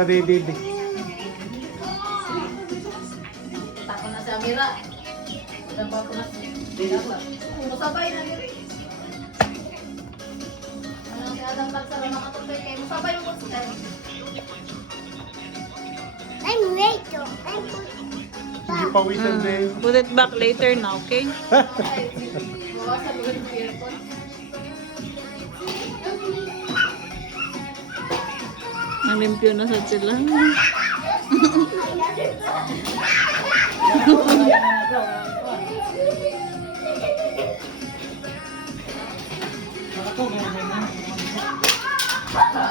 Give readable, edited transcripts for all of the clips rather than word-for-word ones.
Sa dede. Tako na si Amira. Dapat ko na si Dela. Musabay na diri. Ano si Adam Pagsara makatupay kay musabay mo ko sa I'm late. I'm Sige pawisan din. Put it back later na, okay? bawasan mo yung earphone. Nalimpyo na sa sila.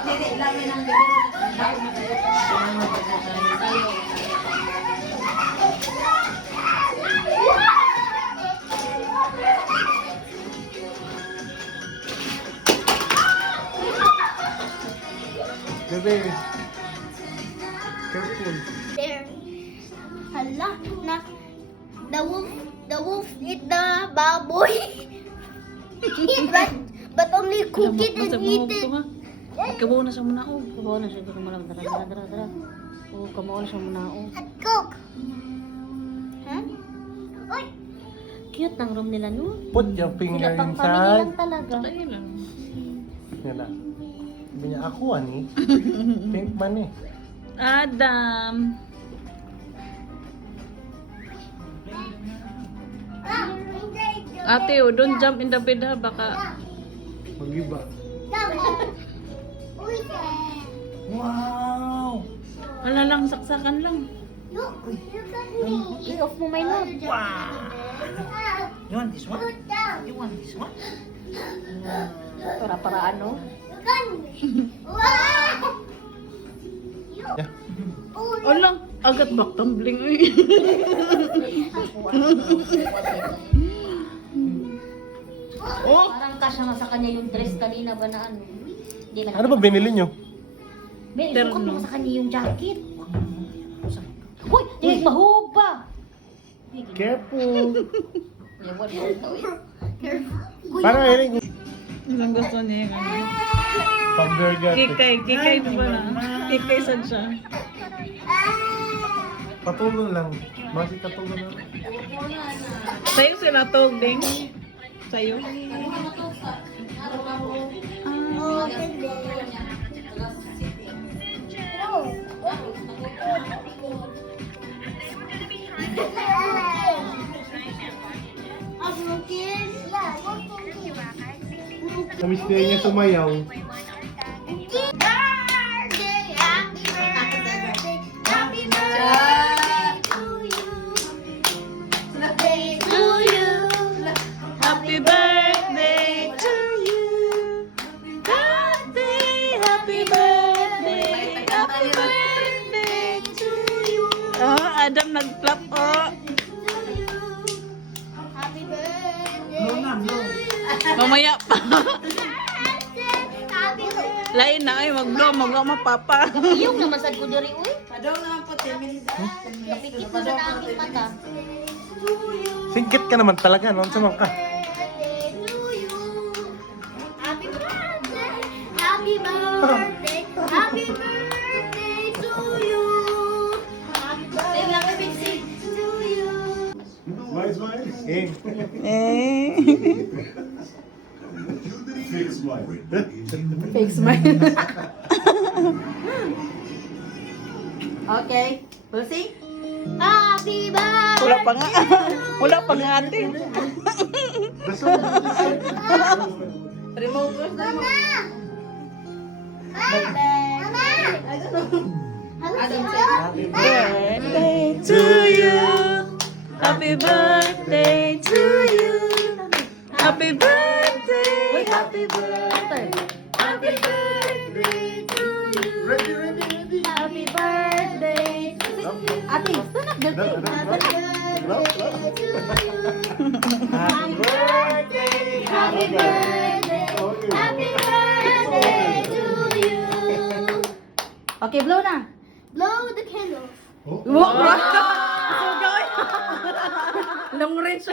Hindi, ilagay ng bibig. Bebe. Careful. there. Hala, na the wolf eat the baboy. but only cook it and eat it. Kabaw na sa muna, oh. Kabaw na siya. Dara. Oh, kabaw na siya muna, oh. At cook. Huh? Oy, Cute ng room nila, no? Put your finger Sila pang family inside. lang talaga. Ayun lang. Yan na. Sabi niya, ako ani. Pink man eh. Adam. Ate, oh, don't jump in the bed ha. Baka... Mag-iba. Uy, Wow! Wala lang, saksakan lang. look at me. I-off mo my love. You want this one? Put down. You want this one? Para ano? Look at me. Wow. Yeah. Oh, Oh lang, agad back tumbling. Oh! Parang kasya nga sa kanya yung dress kanina ba na ano? Hindi ka Ano ba binili nyo? Ben, Terno. isukat mo sa kanya yung jacket. Hoy! Di mahog pa! Careful! Yawan mo ito eh. Parang ayun. Anong gusto niya yung ano? Pang-burger. Kikay mo ba na? Kikay saan siya? Patulo lang. Basi katulo lang. Sa'yo sila ding. Sa'yo? Namiss niya sumayaw. Happy birthday to you. Happy birthday to you. Oh, Adam nag-clap, oh. Mamaya pa. Lain na ay mag-blow mapapa. Yung naman sa kudiri, uy. Padaw naman po, 10 minutes. Napikit mo sa aming mata. Singkit ka naman talaga. Noon sa ka. Happy birthday, happy birthday, happy birthday to you. Happy birthday to you. Eh. Fake smile. Okay, we'll see. Happy birthday. Wala pa nga. Wala pa nga ate. Remove first na mo. Adam say, Happy birthday to you. Happy birthday to you. Happy birthday. Happy birthday. Happy birthday to you. Ready. Happy birthday. Ate, sunak dali. Happy birthday. Happy birthday. Happy birthday to you. Okay, blow na. Blow the candles. Wow! So, guys! Long range.